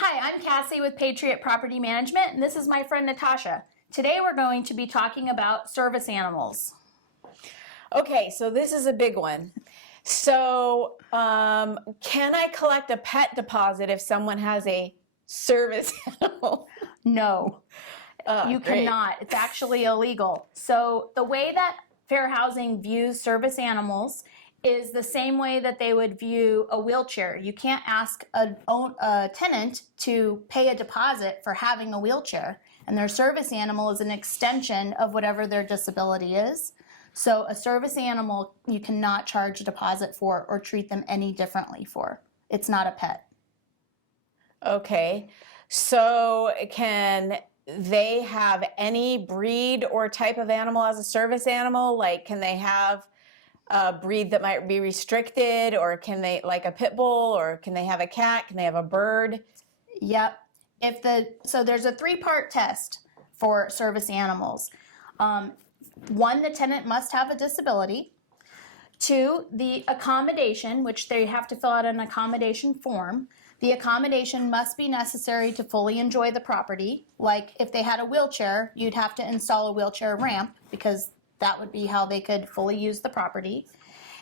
Hi, I'm Cassie with Patriot Property Management, and this is my friend Natasha. Today we're going to be talking about service animals. Okay, so this is a big one. So, can I collect a pet deposit if someone has a service animal? No, you Great. cannot. It's actually illegal. So the way that Fair Housing views service animals is the same way that they would view a wheelchair. You can't ask a tenant to pay a deposit for having a wheelchair, and their service animal is an extension of whatever their disability is. So a service animal you cannot charge a deposit for or treat them any differently for. It's not a pet. Okay, so can they have any breed or type of animal as a service animal? Like, can they have a breed that might be restricted, or can they, like a pit bull, or can they have a cat? Can they have a bird? Yep. So there's a three-part test for service animals. One, the tenant must have a disability. Two, the accommodation, which they have to fill out an accommodation form. The accommodation must be necessary to fully enjoy the property. Like if they had a wheelchair, you'd have to install a wheelchair ramp because that would be how they could fully use the property.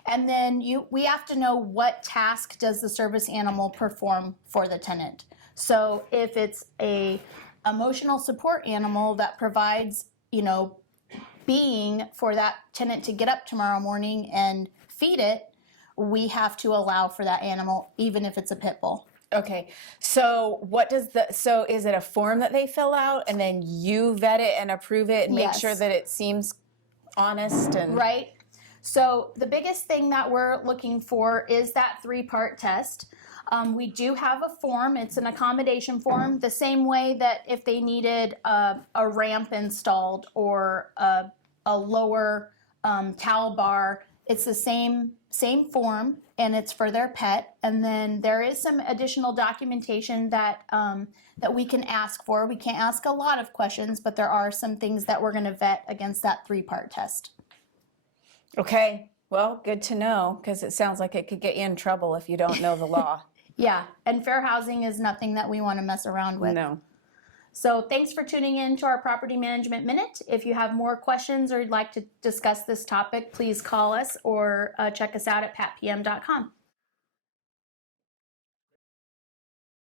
And then we have to know what task does the service animal perform for the tenant. So if it's a emotional support animal that provides, being for that tenant to get up tomorrow morning and feed it, we have to allow for that animal, even if it's a pit bull. Okay, so is it a form that they fill out and then you vet it and approve it and make Yes. sure that it seems honest and Right. So the biggest thing that we're looking for is that three-part test. We do have a form. It's an accommodation form, the same way that if they needed a ramp installed or a lower towel bar, it's the same form, and it's for their pet. And then there is some additional documentation that we can ask for. We can't ask a lot of questions, but there are some things that we're going to vet against that three-part test. Okay, well, good to know, because it sounds like it could get you in trouble if you don't know the law. Yeah, and fair housing is nothing that we want to mess around with. No. So thanks for tuning in to our Property Management Minute. If you have more questions or you'd like to discuss this topic, please call us or check us out at patpm.com.